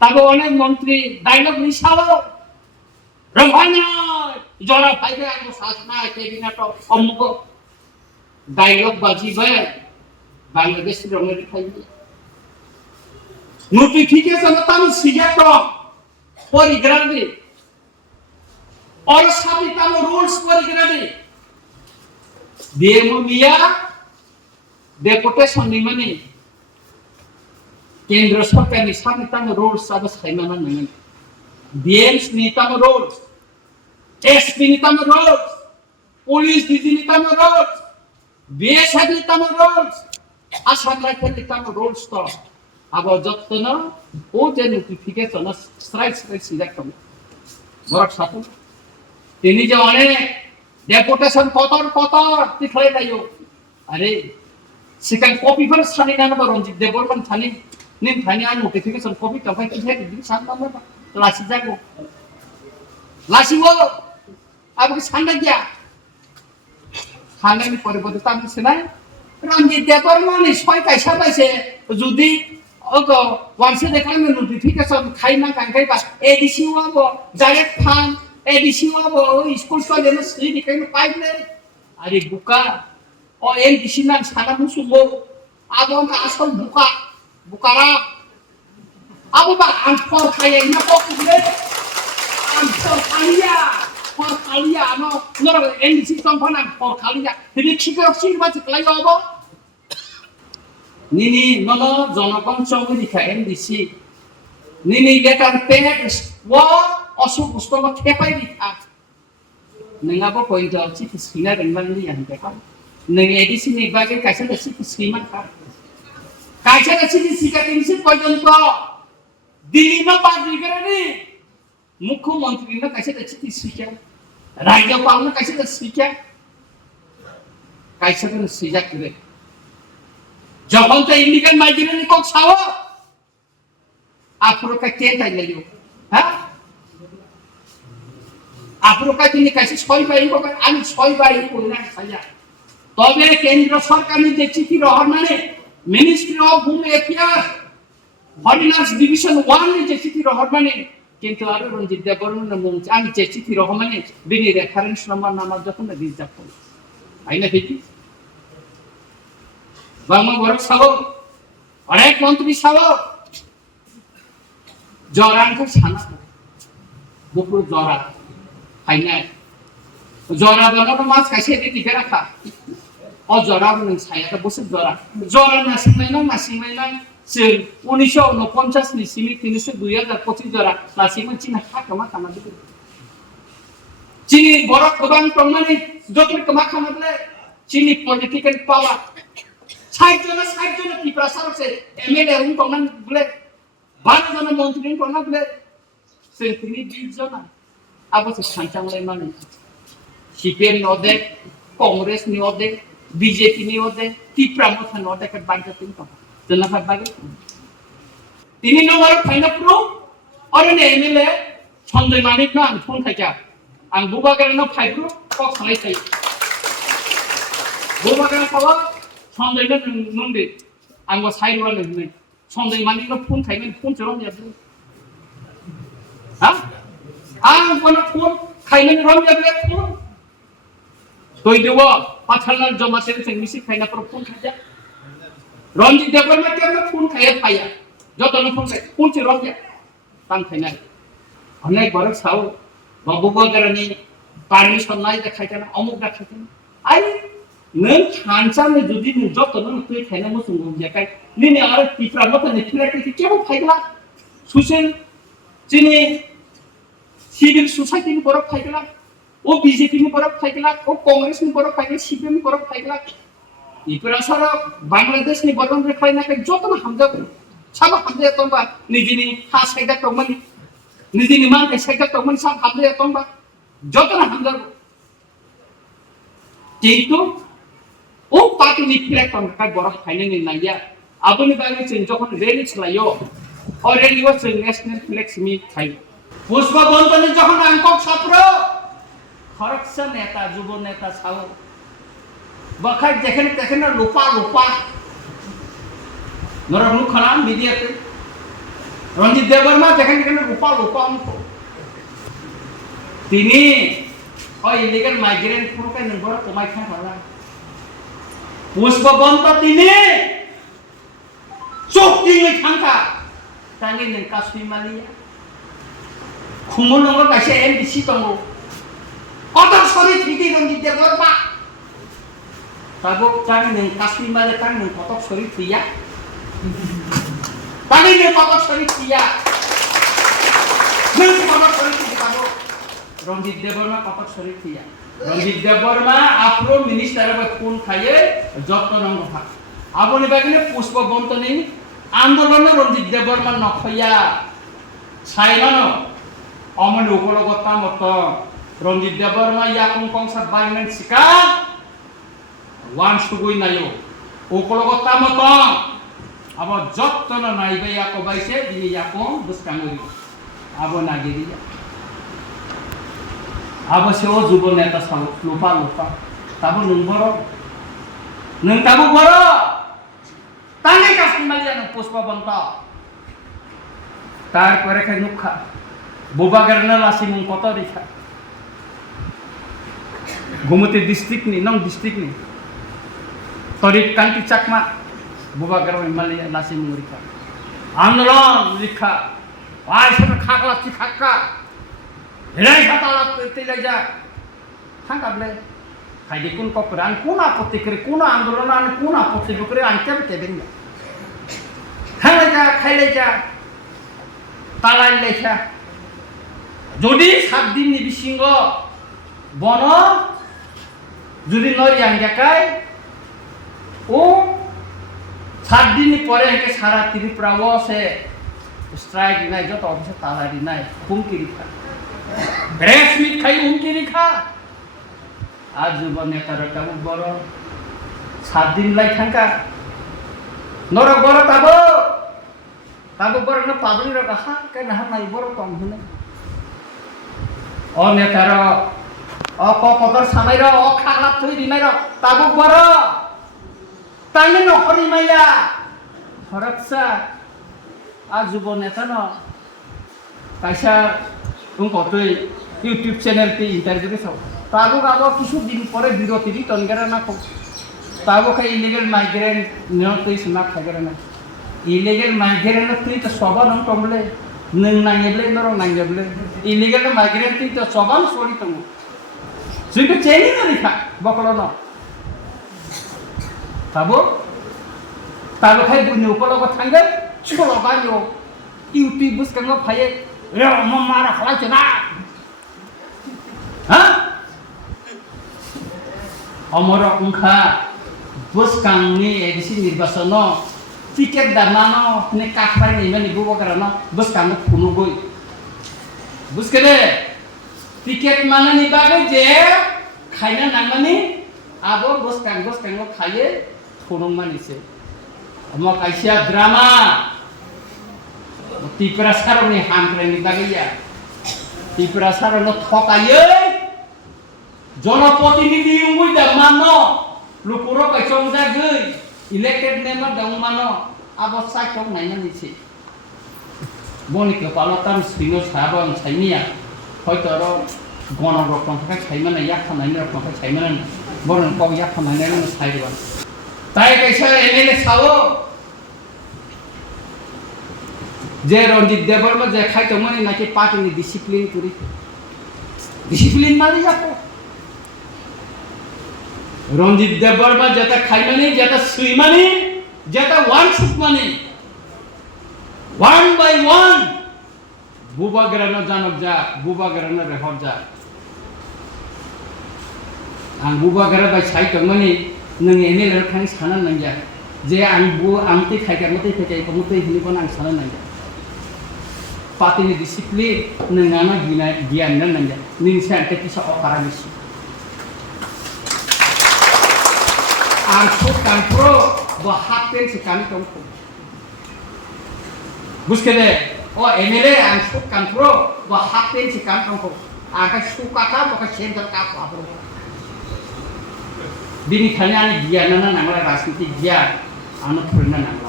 তাকে অনেক মন্ত্রী ডায়লগ মিশালো রঙানা জরা ফাইবে আগে শাসনা কেবিনেট অমুক ডায়লগ বাজিবে বাংলাদেশ রঙের খাইবে নোটিফিকেশন তাম সিজেট পরিগ্রামে और सभी तम रूल्स परिग्रामে देमो मिया डेपुटेशन निमनि केंद्र सरकारनि सभी तम रूल्स अब साइमाना नङा डीएम्स नि तम रूल्स एसपी नि तम रूल्स पुलिस डीजी नि तम रूल्स बीएसएफ नि तम रूल्स आसाम राइफल नि तम रूल्स तो अब जत्न ओ जे नोटिफिकेशन स्ट्राइक सिलेक्ट बरक साथो তিনি যে অনেক ডেপুটেশন কতর তিখাই লাইও আরে সেখান কপিফোর সানি না বা রঞ্জিত দেববর্মন সানি নিন থানি আর নোটিফিকেশন কপি কাপাই কি হেড দিন সান নাম্বার লাসি যাগো লাসিও আবকে সান্ডা গিয়া খানানি পরিবর্তে তামি সেনাই রঞ্জিত দেববর্মন ছয় কাইসা পাইছে যদি ওগো ওয়ানসে দেখাই নোটিফিকেশন খাইনা কাঙ্কাইবা এডিসি ওয়াবো ডাইরেক্ট ফান एडिसी वाबो स्कूल स्टुडेंट स्त्री दिखाइनो पाइले अरे बुका ओ एडिसी ना साना मुसुबो आबो का आसल बुका बुकारा आबो बा आं फर खाये ना पकुले आं फर खालिया नो नर एडिसी संफाना फर खालिया हिदि खिके सिरबा चिकलाय आबो निनी ननो जनगण चौगि दिखा एडिसी निनी लेटर पेड वो असुख बुस्थुमा खेपाइ दिखा नङाबो पॉइंट अछि किसिना रंगमाननि यान देखा नङ एडिसी नि बागे काइसा दसि किसिमा खा काइसा दसि सिका तिनसि पर्यन्त दिल्ली न पार्टी गरनि मुख्यमंत्री न काइसा दसि सिका राज्यपाल न काइसा दसि सिका काइसा न सिजा करे जबन त इन्डियन माइग्रेन को छाओ आफ्रो का के ताइ लयो हा आफ्रोका তিনি কাছে 6 বাড়ি করে আমি 6 বাড়ি করে না ছায়া তবে কেন্দ্র সরকারের যে চিঠি রহমানে ministry of home affairs ordinance division 1 এর যে চিঠি রহমানে কিন্তু আর রঞ্জিত দেববর্মন মঞ্চ আমি যে চিঠি রহমানে বিনি রেফারেন্স নাম্বার নামার যখন রিজার্ভ করি আইনা দেখি বাংলা বড় সাবো অনেক মন্ত্রী সাবো জরাঙ্ক ছানা বুকুর জরা फाइनाल जरा बनानो मास कासे दि बेराखा अ जरा नों साया त बस जरा नासिमैना जों 1949 नि सिमि तिनिसे 2025 जरा नासिमैन चिना खामा खाना दि चिनि बरक गोबां प्रमाणि जतन कमा खानाबले चिनि पॉलिटिकल पावर 60 जन टिप्रा सारसे एमएलए उन प्रमाण बले 12 जन मन्त्री प्रमाण बले जों तिनि 20 जन अब से सांचांगले माने सीपीएम नोदे कांग्रेस नोदे बीजेपी नोदे टिप्रा मथा नोदे के बांटा तिन तो जना फा बागे तिनि नंबर फाइना प्रो और ने एमएलए संजय मानिक ना आं फोन खाया आं बुबागार न फाइब्रो को खाइ खाइ बुबागार पावा संजय न नंदे आं वो साइड वाले ने संजय मानिक न फोन खाइ फोन चलो ने हा आं कोन फोन खाइनो रम जाबले फोन तोय देव पाथालनाल जमाते जों मिसि खाइना पर फोन खाया रंजित देबबर्मन के फोन खाया फाया जतन फोन खाय फोन से रम जा तां खाइना अनेक बार साव बाबू बगरनि पारमिशन नाय देखायना अमुक देखायना आइ नों खानसाने जुदि नों जतन तोय खाइना मोसुं जाकाय निने आरो टिप्रा मत ने फिराकि केबो फाइगला सुसेन जिनि सिविल सोसाइटी नि बरफ फाइगला ओ बीजेपी नि बरफ फाइगला ओ कांग्रेस नि बरफ फाइगला सीपीएम नि बरफ फाइगला इफोरा सारा बांग्लादेश नि बरफ रेखायना के जतन हामजा साबा हामजा तंबा निजिनि हा साइडा तंमनि निजिनि मान के साइडा तंमनि सा हामजा तंबा जतन हामजा किन्तु ओ पार्टी नि फिराक तंका बरफ फाइने नि नाया आबनि बागे जों जखन रेली चलायो ओ रेलियो जों नेशनल फ्लैग मी थायो पुष्प बंधने যখন আঙ্কক ছাত্র খরকসা নেতা যুব নেতা ছাও বখাই দেখেন লোপা নরক খানা মিডিয়াতে রঞ্জিত দেববর্মা যেখানে রূপা অঙ্ক তিনি ওই ইলিগাল মাইগ্রেন্ট ফোরকে নগর কমাই খান পালা পুষ্পবন্ত তিনি চুক্তি থাকা তাঙ্গে নों কাশ্মীর মালিয়া খুমুল নগর কাছে এমবিসি দङ কতক সরি থিতি রঞ্জিত দেববর্মা তাগো তাঙ্গে নों কাশ্মীর মালিয়া তাঙ্গে নों কতক সরি থিয়া তাঙ্গে নों কতক সরি থিয়া নों কতক সরি থিয়া রঞ্জিত দেববর্মা কতক সরি থিয়া রঞ্জিত দেববর্মা আপ্রো মিনিস্টার কোন খায়ে যত্ন নঙ্গ থাক আপনি বাগিনে পুষ্পবন্ত নেই আন্দোলন রঞ্জিত দেববর্মা নখয়া সাইলানো অমন উপলগতা মত রঞ্জিত দেববর্মা ইয়াকুং কংসা বাইমেন সিকা ওয়ান সুগুই নাইও উপলগতা মত আব যত্ন নাইবে ইয়াকো বাইছে দিনি ইয়াকুং বুসকাঙ্গরি আব নাগিরিয়া আবো সেও যুব নেতা সাল লোপা তাবো নों তাবো বড় তাঙ্গে কাশ্মীর মালিয়া পুষ্পবন্ত তারপরে খাই নুখা বুবাগারনা লাসি মুং কত রেখা গোমতী ডিস্ট্রিক্ট নি নং ডিস্ট্রিক্ট নি তরিক কান্তি চাকমা বুবাগার মালিয়া লাসি মুং রেখা আন্দোলন লেখা আই সব খাকলাচ্ছি খাক্কা হেরাই খাতালা তেলাই যা থাকাবলে খাইদে কোন কপরান কোন আপত্তি করে কোন আন্দোলন আন কোন আপত্তি করে আনতে কেবেন না খাইলাই যা খাইলাই যা তালাই লেখা যদি 7 দিন নিবিসিংহ বন যদি নরি আঙ্গাকাই ও 7 দিন পরে একে সারা ত্রিপুরাও সে স্ট্রাইক নাই যত অফিসে তালারি নাই হুমকি রিখা ব্রেস মিট খাই হুমকি রিখা আজ যুব নেতার কাবু বড় 7 দিন লাই থাকা নরক বড় তাবো বড় না পাবলি র কাহা কে না নাই বড় কম হনে ও নেতার ও কপদর সামাইর ও খালা থই রিমাইর তাবো বড় তাইনে নখরি মাইয়া হরকসা আজ যুব নেতা ন কাইসা কতই ইউটিউব চ্যানেল তে ইন্টারভিউ দিছ তাবো গাবো কিছু দিন পরে বিরতি দি তনগেরা না কো তাবো খাই ইলিগাল মাইগ্রেন্ট নিয়ম তুই সুনা খাগেরা না ইলিগাল মাইগ্রেন্ট তুই তো সবান কমলে নং নাঙ্গেবলে নরং নাঙ্গেবলে ইলিগাল মাইগ্রেন্ট তুই তো সবান সরি তমু তুই তো চেনি না রেখা বকল ন তাবো খাই বুনি উপলগ থাঙ্গে ছোল বানিও ইউটিউব বুসকাঙ্গ ফায়ে রে মারা খালাইছে না হ্যাঁ অমর উংখা বুসকাংনি এডিসি নির্বাচন টিকেট দামানো নে কাকবাই নিমানি বুবগারানো বুসকাং ফুনুগই বুসকেদে টিকেট মানে নিবাগে যে খাইনা নাংমানি আবো বুসকাং খাইয়ে ফুনুং মানিছে আমা কাইসা ড্রামা ত্রিপুরা সারনি হামক্রাই নিবাগে ইয়া ত্রিপুরা সারনো ঠকাইয়ে জনপ্রতিনিধি উঙ্গুই দামানো লুকুর কাইসং জাগৈ ইলেক্টেড মেম্বার দামানো আবো সাইটং নাইনা নিছে বনি কপালতাম স্ক্রিনো সাবং সাইনিয়া হয়তো আর গণরক্ষণ থাকা সাইমানা ইয়া খানাইনি রক্ষণ থাকা সাইমানা বরং কক ইয়া খানাইনি সাইবা তাই কাইসা এমএলএ সাও যে রঞ্জিত দেববর্মা যে খাইতমনি নাকি পার্টিনি ডিসিপ্লিন মানে যাকো রঞ্জিত দেববর্মা যেটা খাইমানি যেটা সুইমানি যেটা ওয়ান শুট মানে ওয়ান বাই ওয়ান বুবাগেরানো জানক যা বুবাগেরানো রেহর যা आं बुबागेरा बाय साइतमनि नों एमएलए खानि साना नांजा जे आं तै खायगा मते फैखाय मते हिनिबन आं साना नांजा पार्टीनि डिसिप्लिन नोंगाना गियान नांजा निंसा आंते किसा अकारामिसु आं सो कानप्रो बा हापेन से कानि तंखो बुझकेदे ओ एमएलए आं सो कानप्रो बा हापेन से कानि तंखो आंका सुकाका बका सेंटर का पाबो बिनिखायनो आंनि गियानानो नांला राजनीति गियान आंनो फोरोंनो नांला